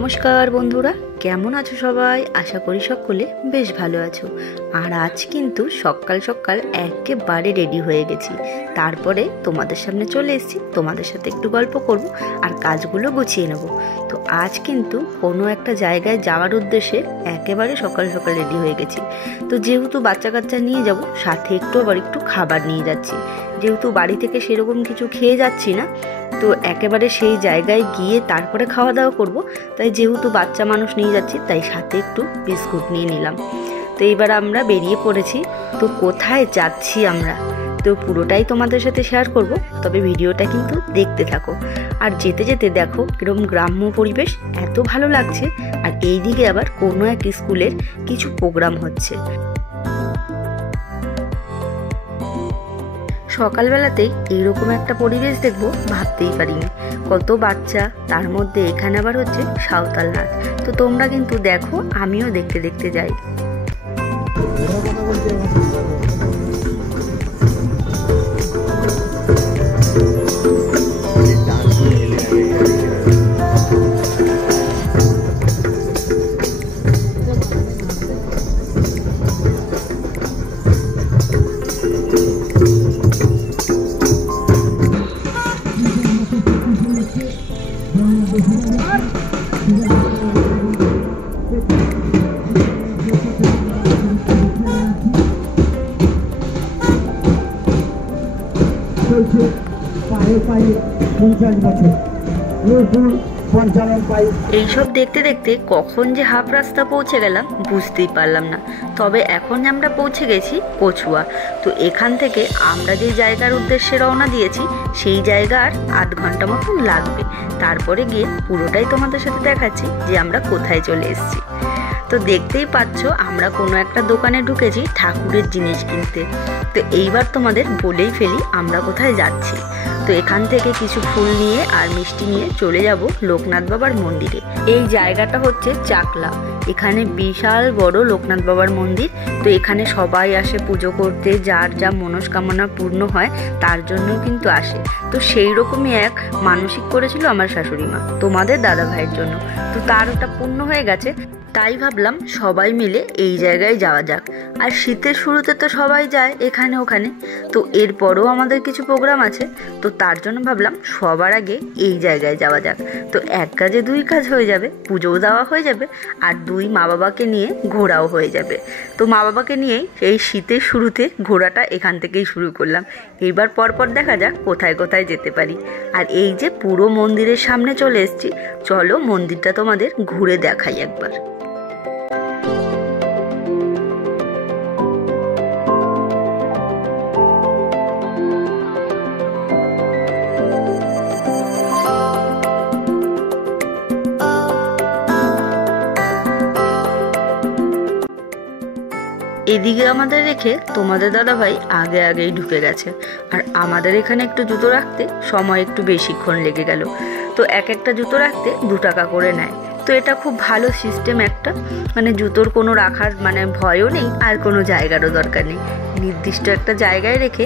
নমস্কার বন্ধুরা, কেমন আছো সবাই? আশা করি সকলে বেশ ভালো আছো। আর আজ কিন্তু সকাল সকাল একেবারে রেডি হয়ে গেছি। তারপরে তোমাদের সামনে চলে এসেছি, তোমাদের সাথে একটু গল্প করব আর কাজগুলো গুছিয়ে নেব। তো আজ কিন্তু কোনো একটা জায়গায় যাওয়ার উদ্দেশ্যে একেবারে সকাল সকাল রেডি হয়ে গেছি। তো যেহেতু বাচ্চা কাচ্চা নিয়ে যাব, সাথে একটু খাবার নিয়ে যাচ্ছি। যেহেতু বাড়ি থেকে সেরকম কিছু খেয়ে যাচ্ছি না, তো একেবারে সেই জায়গায় গিয়ে তারপরে খাওয়া দাওয়া করব। তাই যেহেতু বাচ্চা মানুষ নিয়ে যাচ্ছি, তাই সাথে একটু বিস্কুট নিয়ে নিলাম। তো এইবার আমরা বেরিয়ে পড়েছি। তো কোথায় যাচ্ছি আমরা, তো পুরোটাই তোমাদের সাথে শেয়ার করব, তবে ভিডিওটা কিন্তু দেখতে থাকো। আর যেতে যেতে দেখো কিরকম গ্রাম্য পরিবেশ, এত ভালো লাগছে। আর এইদিকে আবার কোনো এক স্কুলের কিছু প্রোগ্রাম হচ্ছে। সকালবেলাতেই এইরকম একটা পরিবেশ দেখবো ভাবতেই পারিনি। কত বাচ্চা, তার মধ্যে এখানে আবার হচ্ছে সাঁওতাল নাচ। তো তোমরা কিন্তু দেখো, আমিও দেখতে দেখতে যাই। এইসব দেখতে দেখতে কখন যে হাফ রাস্তা পৌঁছে গেলাম বুঝতেই পারলাম না। তবে এখন আমরা পৌঁছে গেছি কচুয়া। তো এখান থেকে আমরা যে জায়গার উদ্দেশ্যে রওনা দিয়েছি, সেই জায়গার আধ ঘন্টা মতন লাগবে। তারপরে গিয়ে পুরোটাই তোমাদের সাথে দেখাচ্ছি যে আমরা কোথায় চলে এসেছি। তো দেখতেই পাচ্ছ, আমরা কোনো একটা দোকানে ঢুকেছি ঠাকুরের জিনিস কিনতে। তো এইবার তোমাদের বলেই ফেলি আমরা কোথায় যাচ্ছি। তো এখান থেকে কিছু ফুল নিয়ে আর মিষ্টি নিয়ে চলে যাব লোকনাথ বাবার মন্দিরে। এই জায়গাটা হচ্ছে চাকলা। এখানে বিশাল বড় লোকনাথ বাবার মন্দির। তো এখানে সবাই আসে পুজো করতে, যার যা মনস্কামনা পূর্ণ হয় তার জন্য কিন্তু আসে। তো সেই রকমই এক মানসিক করেছিল আমার শাশুড়ি মা তোমাদের দাদা ভাইয়ের জন্য। তো তার ওটা পূর্ণ হয়ে গেছে। তাই ভাবলাম সবাই মিলে এই জায়গায় যাওয়া যাক। আর শীতের শুরুতে তো সবাই যায় এখানে ওখানে, তো এরপরও আমাদের কিছু প্রোগ্রাম আছে। তো তার জন্য ভাবলাম সবার আগে এই জায়গায় যাওয়া যাক। তো এক কাজে দুই কাজ হয়ে যাবে, পুজোও দেওয়া হয়ে যাবে আর দুই মা বাবাকে নিয়ে ঘোরাও হয়ে যাবে। তো মা বাবাকে নিয়েই এই শীতের শুরুতে ঘোরাটা এখান থেকেই শুরু করলাম। এইবার পরপর দেখা যাক কোথায় কোথায় যেতে পারি। আর এই যে পুরো মন্দিরের সামনে চলে এসেছি, চলো মন্দিরটা তোমাদের ঘুরে দেখাই একবার। এদিকে আমাদের রেখে তোমাদের দাদা ভাই আগেই ঢুকে গেছে। আর আমাদের এখানে একটু জুতো রাখতে সময় একটু বেশিক্ষণ লেগে গেল। তো এক একটা জুতো রাখতে 2 টাকা করে নেয়। তো এটা খুব ভালো সিস্টেম একটা, মানে জুতোর কোনো রাখার ভয়ও নেই আর কোনো জায়গারও দরকার নেই। নির্দিষ্ট একটা জায়গায় রেখে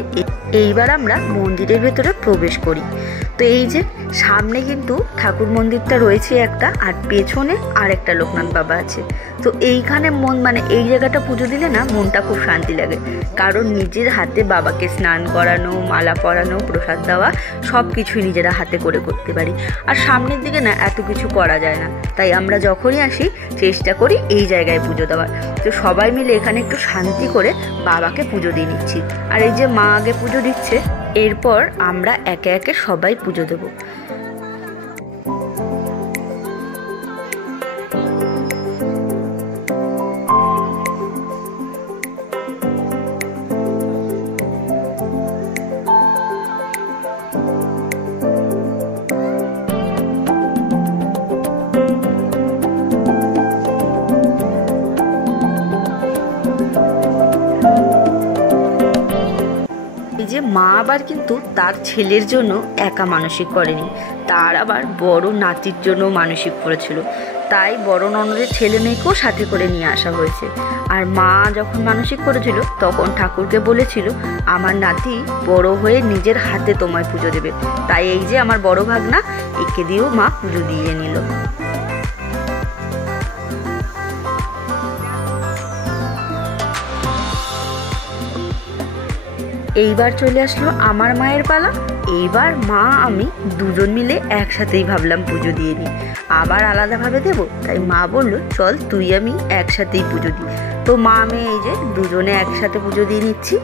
এইবার আমরা মন্দিরের ভেতরে প্রবেশ করি। তো এই যে সামনে কিন্তু ঠাকুর মন্দিরটা রয়েছে একটা, আর পেছনে আর একটা লোকনাথ বাবা আছে। তো এইখানে এই জায়গাটা পুজো দিলে না মনটা খুব শান্তি লাগে। কারণ নিজের হাতে বাবাকে স্নান করানো, মালা পরানো, প্রসাদ দেওয়া সব কিছুই নিজেরা হাতে করে করতে পারি। আর সামনের দিকে না এত কিছু করা যায় না, তাই আমরা যখনই আসি চেষ্টা করি এই জায়গায় পুজো দেওয়ার। তো সবাই মিলে এখানে একটু শান্তি করে বাবাকে পুজো দিয়ে নিচ্ছি। আর এই যে মা আগে পুজো দিচ্ছে, এরপর আমরা একে একে সবাই পুজো দেবো। যে মা আবার কিন্তু তার ছেলের জন্য একা মানসিক করেনি, তার আবার বড় নাতির জন্য মানসিক করেছিল। তাই বড় ননদের ছেলে মেয়েকেও সাথে করে নিয়ে আসা হয়েছে। আর মা যখন মানসিক করেছিল তখন ঠাকুরকে বলেছিল, আমার নাতি বড় হয়ে নিজের হাতে তোমায় পুজো দেবে। তাই এই যে আমার বড় ভাগনা, একে দিয়েও মা পুজো দিয়ে নিল। এইবার চলে আসলো আমার মায়ের পালা। এইবার মা আমি দুজন মিলে একসাথেই ভাবলাম পুজো দিয়ে নিই, আবার আলাদাভাবে দেবো। তাই মা বললো চল তুই আমি একসাথেই পুজো দিই। তো মা আমি এই যে দুজনে একসাথে পুজো দিয়ে নিচ্ছি।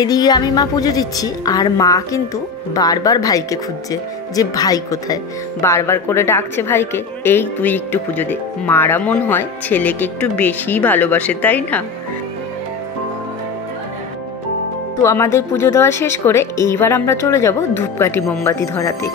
এদিকে আমি মা পুজো দিচ্ছি, আর মা কিন্তু বারবার ভাইকে খুঁজছে যে ভাই কোথায়, বারবার করে ডাকছে ভাইকে, এই তুই একটু পুজো দে। মারা মন হয় ছেলেকে একটু বেশিই ভালোবাসে, তাই না? তো আমাদের পুজো দেওয়া শেষ করে এইবার আমরা চলে যাব ধূপকাঠি মোমবাতি ধরাতে।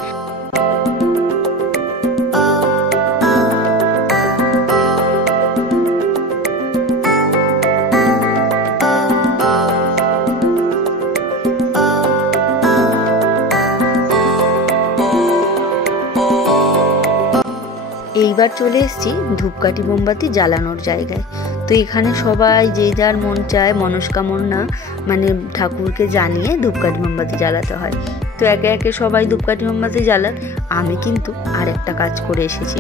এইবার চলে এসেছি ধূপকাঠি মোমবাতি জ্বালানোর জায়গায়। তো এখানে সবাই যে যার মন চায় মনস্কামনা মানে ঠাকুরকে জানিয়ে ধূপকাঠি মোমবাতি জ্বালাতে হয়। তো একে একে সবাই ধূপকাঠি মোমবাতি জ্বালাক। আমি কিন্তু আর একটা কাজ করে এসেছি।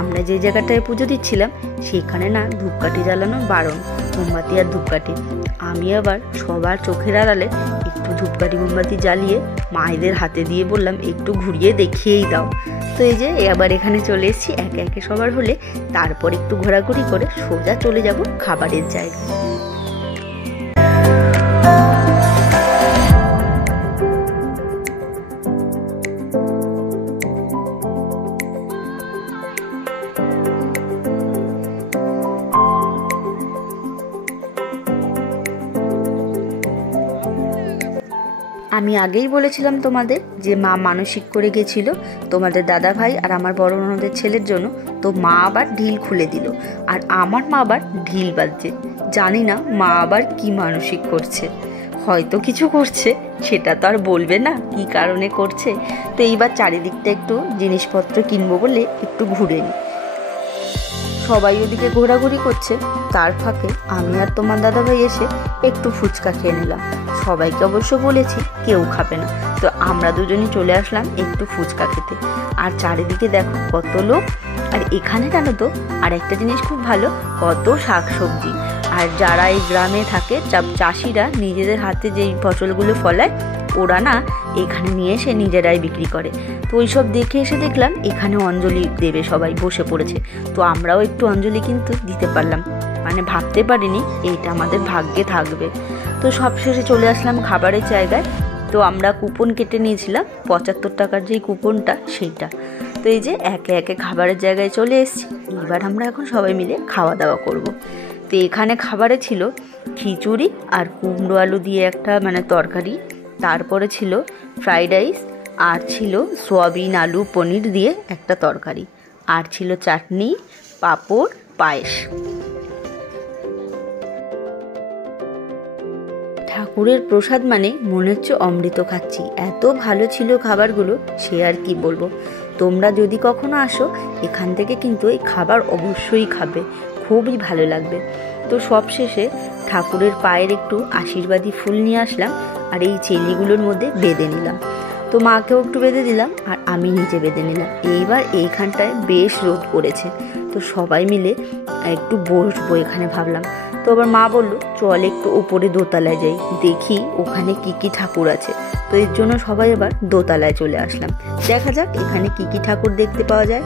আমরা যে জায়গাটায় পুজো দিচ্ছিলাম সেখানে না ধূপকাঠি জ্বালানো বারণ, মোমবাতি আর ধূপকাঠি। আমি আবার সবার চোখের আড়ালে একটু ধূপকাঠি মোমবাতি জ্বালিয়ে মায়েদের হাতে দিয়ে বললাম একটু ঘুরিয়ে দেখিয়েই দাও। তো এই যে আবার এখানে চলে এসেছি একে একে সবার হলে, তারপর একটু ঘোরাঘুরি করে সোজা চলে যাব খাবারের জায়গায়। আমি আগেই বলেছিলাম তোমাদের যে মা মানসিক করে গেছিল তোমাদের দাদা ভাই আর আমার বড় ননদের ছেলের জন্য। তো মা আবার ঢিল খুলে দিল, আর আমার মা আবার ঢিল বাজছে। জানি না মা আবার কি মানসিক করছে, হয়তো কিছু করছে, সেটা তো আর বলবে না কি কারণে করছে। তো এইবার চারিদিকটা একটু জিনিসপত্র কিনবো বলে একটু ঘুরে নিই। সবাই ওদিকে ঘোরাঘুরি করছে, তার ফাঁকে আমি আর তোমার দাদাভাই এসে একটু ফুচকা খেয়ে নিলাম। সবাইকে অবশ্য বলেছি, কেউ খাবে না। তো আমরা দুজনই চলে আসলাম একটু ফুচকা খেতে। আর চারিদিকে দেখো কত লোক। আর এখানে জানো তো আর একটা জিনিস খুব ভালো, কত শাকসবজি। আর যারা এই গ্রামে থাকে চাষিরা নিজেদের হাতে যেই ফসলগুলো ফলায় ওরা না এখানে নিয়ে এসে নিজেরাই বিক্রি করে। তো ওইসব দেখে এসে দেখলাম এখানে অঞ্জলি দেবে, সবাই বসে পড়েছে। তো আমরাও একটু অঞ্জলি কিন্তু দিতে পারলাম, মানে ভাবতে পারিনি এইটা আমাদের ভাগ্যে থাকবে। তো সবশেষে চলে আসলাম খাবারের জায়গায়। তো আমরা কুপন কেটে নিয়েছিলাম 75 টাকার যেই কুপনটা সেইটা। তো এই যে একে একে খাবারের জায়গায় চলে এসেছি। এবার আমরা এখন সবাই মিলে খাওয়া দাওয়া করব। তো এখানে খাবারে ছিল খিচুড়ি আর কুমড়ো আলু দিয়ে একটা মানে তরকারি, তারপরে ছিল ফ্রাইড রাইস, আর ছিল সোয়াবিন আলু পনির দিয়ে একটা তরকারি, আর ছিল চাটনি, পাঁপড়, পায়েস। ঠাকুরের প্রসাদ মানে মনে হচ্ছে অমৃত খাচ্ছি, এত ভালো ছিল খাবারগুলো সে আর কি বলবো। তোমরা যদি কখনো আসো এখান থেকে কিন্তু এই খাবার অবশ্যই খাবে, খুবই ভালো লাগবে। তো সবশেষে ঠাকুরের পায়ের একটু আশীর্বাদী ফুল নিয়ে আসলাম, আর এই চেলিগুলোর মধ্যে বেঁধে নিলাম। তো মাকেও একটু বেঁধে দিলাম, আর আমি নিজে বেঁধে নিলাম। এইবার এইখানটায় বেশ রোদ পড়েছে, তো সবাই মিলে একটু বসবো এখানে ভাবলাম। তো আবার মা বললো চল একটু ওপরে দোতলায় যাই, দেখি ওখানে কি কি ঠাকুর আছে। তো এর জন্য সবাই এবার দোতলায় চলে আসলাম, দেখা যাক এখানে কি কি ঠাকুর দেখতে পাওয়া যায়।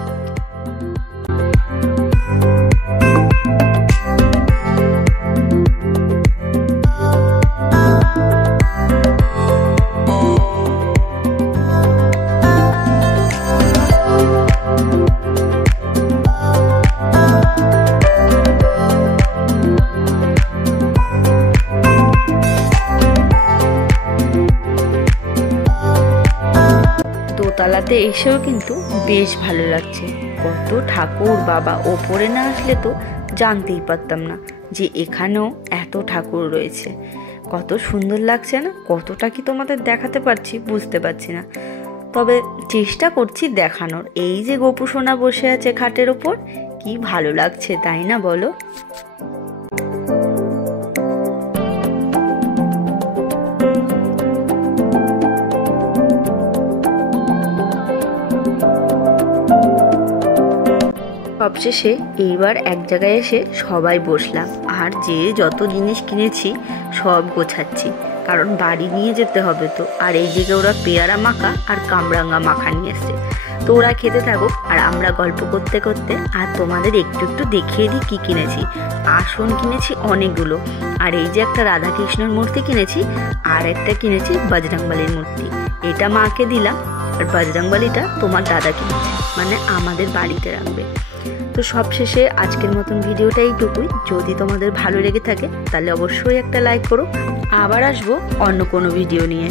দোতলাতে এসেও কিন্তু বেশ ভালো লাগছে, কত ঠাকুর বাবা। ওপরে না আসলে তো জানতেই পারতাম না যে এখানেও এত ঠাকুর রয়েছে। কত সুন্দর লাগছে না, কতটা কি তোমাদের দেখাতে পারছি বুঝতে পারছি না। তবে চেষ্টা করছি দেখানোর। এই যে গোপু সোনা বসে আছে খাটের ওপর, কি ভালো লাগছে তাই না বলো? সবশেষে এইবার এক জায়গায় এসে সবাই বসলাম, আর যে যত জিনিস কিনেছি সব গোছাচ্ছি, কারণ বাড়ি নিয়ে যেতে হবে তো। আর এইদিকে ওরা পেয়ারা মাখা আর কামরাঙ্গা মাখা নিয়ে এসছে, তো ওরা খেতে থাকুক আর আমরা গল্প করতে করতে। আর তোমাদের একটু একটু দেখিয়ে দিই কী কিনেছি। আসন কিনেছি অনেকগুলো, আর এই যে একটা রাধাকৃষ্ণর মূর্তি কিনেছি, আর একটা কিনেছি বজরংবলীর মূর্তি। এটা মাকে দিলাম, আর বজরংবলীটা তোমার দাদা কিনেছে, মানে আমাদের বাড়িতে রাখবে। তো সবশেষে আজকের মতন ভিডিওটা এইটুকুই। যদি তোমাদের ভালো লেগে থাকে তাহলে অবশ্যই একটা লাইক করো। আবার আসবো অন্য কোনো ভিডিও নিয়ে।